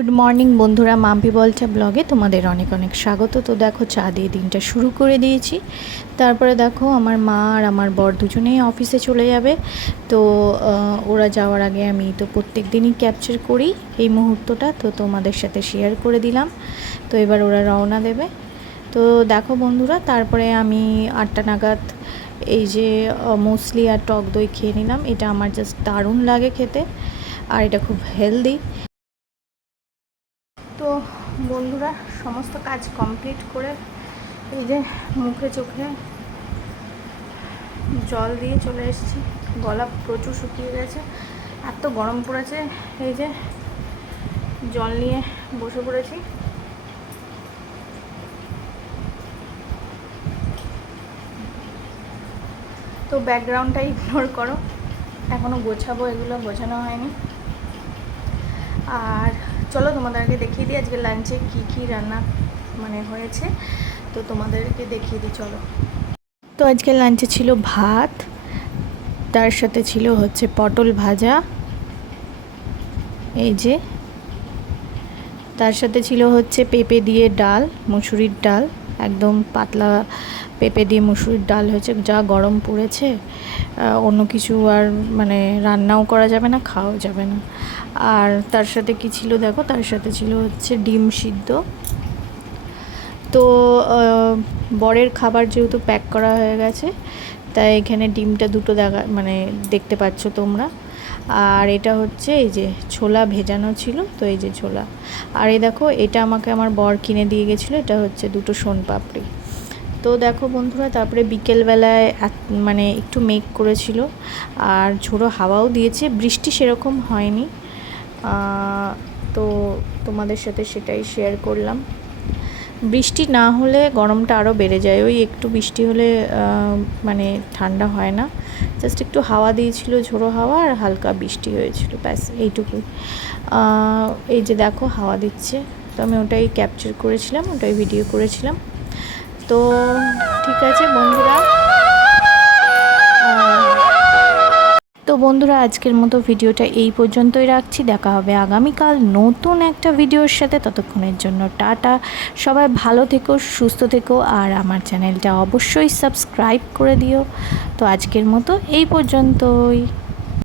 Good morning বন্ধুরা, মাম্পি বলটা ব্লগে তোমাদের অনেক অনেক স্বাগত। তো দেখো, চা দিয়ে দিনটা শুরু করে দিয়েছি। তারপরে দেখো, আমার মা আর আমার বর দুজনেই অফিসে চলে যাবে। তো ওরা যাওয়ার আগে আমি তো প্রত্যেক দিনই ক্যাপচার করি এই মুহূর্তটা, তো তোমাদের সাথে শেয়ার করে দিলাম। তো এবার ওরা রওনা দেবে। তো দেখো বন্ধুরা, তারপরে আমি 8টা নাগাদ এই যে মুসলি আর টক দই খেয়ে নিলাম। এটা আমার জাস্ট দারুণ লাগে খেতে, আর এটা খুব হেলদি। তো বন্ধুরা, সমস্ত কাজ কমপ্লিট করে এই যে মুখে চোখে জল দিয়ে চলে এসেছি। গলা প্রচুর শুকিয়ে গেছে, এত গরম পড়েছে। এই যে জল নিয়ে বসে পড়েছি। তো ব্যাকগ্রাউন্ডটা ইগনোর করো, এখনও গোছাবো, এগুলো গোছানো হয়নি। আর চলো তোমাদেরকে দেখিয়ে দিই আজকে লাঞ্চে কি কি রান্না হয়েছে। তো তোমাদেরকে দেখিয়ে দিই, চলো। তো আজকে লাঞ্চে ছিল ভাত, তার সাথে ছিল হচ্ছে পটল ভাজা, এই যে তার সাথে ছিল হচ্ছে পেঁপে দিয়ে ডাল, মুসুরির ডাল, একদম পাতলা পেঁপে দিয়ে মুসুরির ডাল হয়েছে। যা গরম পড়েছে, অন্য কিছু আর রান্নাও করা যাবে না, খাওয়াও যাবে না। আর তার সাথে কি ছিল দেখো, তার সাথে ছিল হচ্ছে ডিম সিদ্ধ। তো বরের খাবার যেহেতু প্যাক করা হয়ে গেছে, তাই এখানে ডিমটা দুটো দেখতে পাচ্ছ তোমরা। আর এটা হচ্ছে এই যে ছোলা ভেজানো ছিল, তো এই যে ছোলা। আর এই দেখো, এটা আমাকে আমার বর কিনে দিয়ে গেছিলো, এটা হচ্ছে দুটো সোনপাপড়ি। তো দেখো বন্ধুরা, তারপরে বিকেলবেলায় একটু মেঘ করেছিল, আর ঝোড়ো হাওয়াও দিয়েছে। বৃষ্টি সেরকম হয়নি, তো তোমাদের সাথে সেটাই শেয়ার করলাম। বৃষ্টি না হলে গরমটা আরও বেড়ে যায়। ওই একটু বৃষ্টি হলে ঠান্ডা হয় না, জাস্ট একটু হাওয়া দিয়েছিল, ঝোড়ো হাওয়া, আর হালকা বৃষ্টি হয়েছিল, ব্যাস এইটুকুই। এই যে দেখো, হাওয়া দিচ্ছে, তো আমি ওটাই ক্যাপচার করেছিলাম, ওটাই ভিডিও করেছিলাম। তো ঠিক আছে বন্ধুরা, আজকের মতো ভিডিওটা এই পর্যন্তই রাখছি। দেখা হবে আগামীকাল নতুন একটা ভিডিওর সাথে। ততক্ষণের জন্য টাটা, সবাই ভালো থেকো, সুস্থ থেকো, আর আমার চ্যানেলটা অবশ্যই সাবস্ক্রাইব করে দিও। তো আজকের মতো এই পর্যন্তই।